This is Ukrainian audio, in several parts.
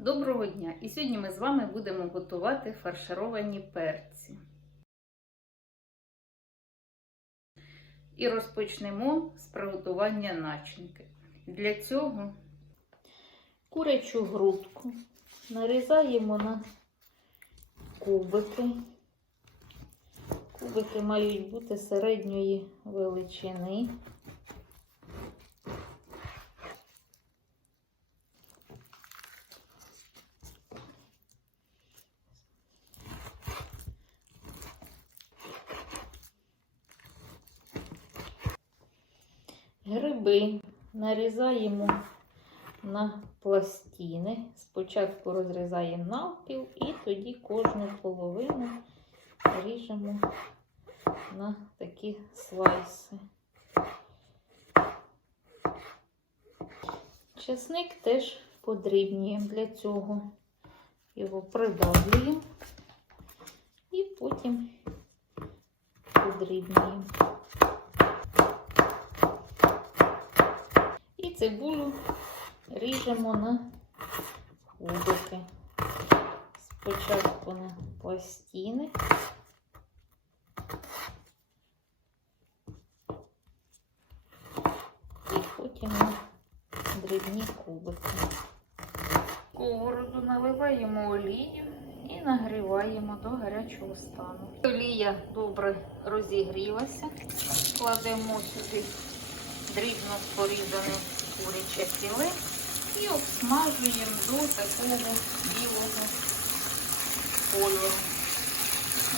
Доброго дня! І сьогодні ми з вами будемо готувати фаршировані перці. І розпочнемо з приготування начинки. Для цього курячу грудку нарізаємо на кубики. Кубики мають бути середньої величини. Гриби нарізаємо на пластини. Спочатку розрізаємо навпіл і тоді кожну половину ріжемо на такі слайси. Чесник теж подрібнюємо для цього. Його придавлюємо і потім подрібнюємо. І цибулю ріжемо на кубики. Спочатку на пластини. І потім на дрібні кубики. Сковороду наливаємо олію і нагріваємо до гарячого стану. Олія добре розігрілася. Кладемо сюди дрібно порізане куряче філе і обсмажуємо до такого білого кольору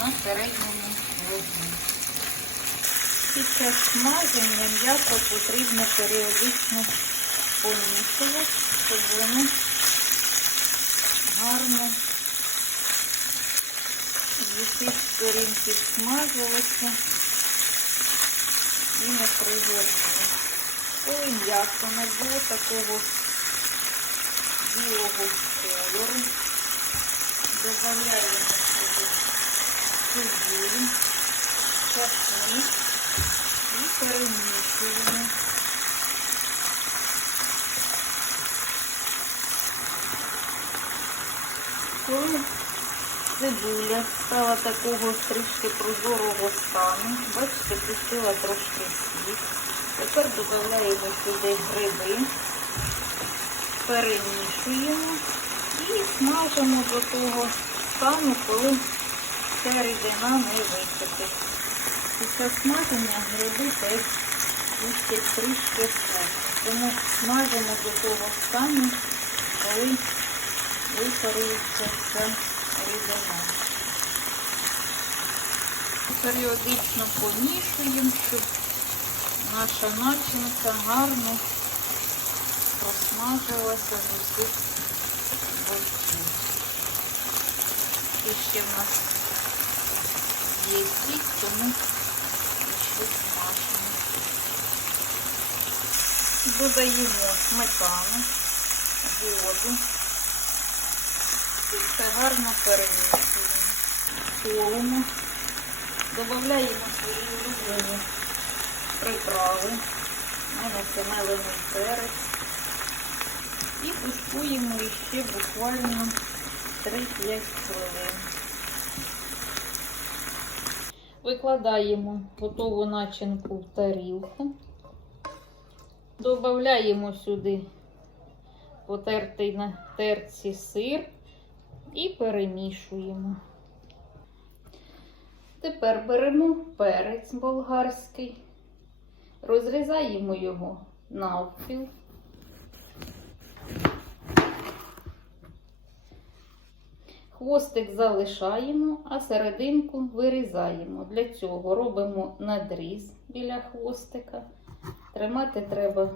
на середньому вогні. Під час смаження м'ясо потрібно періодично помішувати, щоб воно гарно з усіх сторін підсмажилося і не пригоріло. Коли м'ясо не було такого білого кольору, додаємо сюди цибулю, часник і перемішуємо. Коли цибуля стала такого трішки прозорого стану, бачите, пустила трошки сіль. Тепер додаємо сюди гриби, перемішуємо і смажимо до того стану, коли ця рідина не висипить. Після смаження гриби теж трішки сок. Тому смажимо до того стану, коли випарується вся рідина. Періодично помішуємо, щоб наша начинка гарно просмажилася з усіх боків. І ще в нас є сік, тому ще смажимо. Додаємо сметану, воду і все гарно перемішуємо. Солимо, додаємо свої улюблені приправи. У мене це мелений перець. І тушкуємо ще буквально 3-5 хвилин. Викладаємо готову начинку в тарілку. Додаємо сюди потертий на терці сир і перемішуємо. Тепер беремо перець болгарський, розрізаємо його навпіл. Хвостик залишаємо, а серединку вирізаємо. Для цього робимо надріз біля хвостика. Тримати треба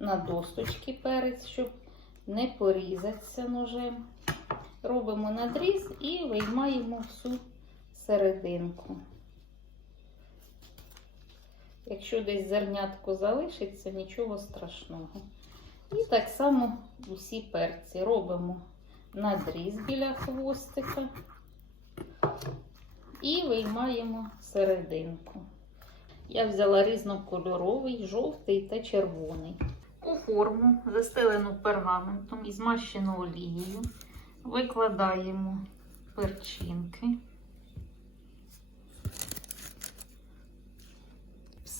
на досточки перець, щоб не порізатися ножем. Робимо надріз і виймаємо всю серединку. Якщо десь зернятко залишиться, нічого страшного. І так само усі перці робимо надріз біля хвостика і виймаємо серединку. Я взяла різнокольоровий, жовтий та червоний. У форму, застелену пергаментом і змащену олією, Викладаємо перчинки.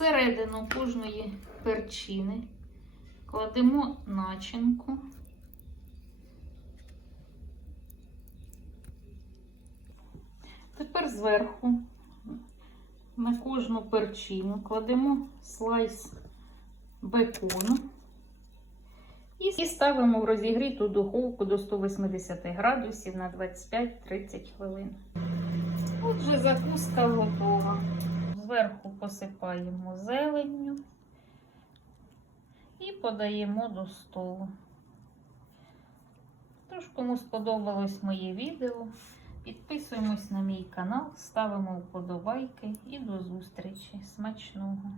Всередину кожної перчини кладемо начинку. Тепер зверху на кожну перчину кладемо слайс бекону і ставимо в розігріту духовку до 180 градусів на 25-30 хвилин. Отже, закуска готова. Зверху посипаємо зеленню і подаємо до столу. Тож, кому сподобалось моє відео, підписуємось на мій канал, ставимо вподобайки і до зустрічі. Смачного!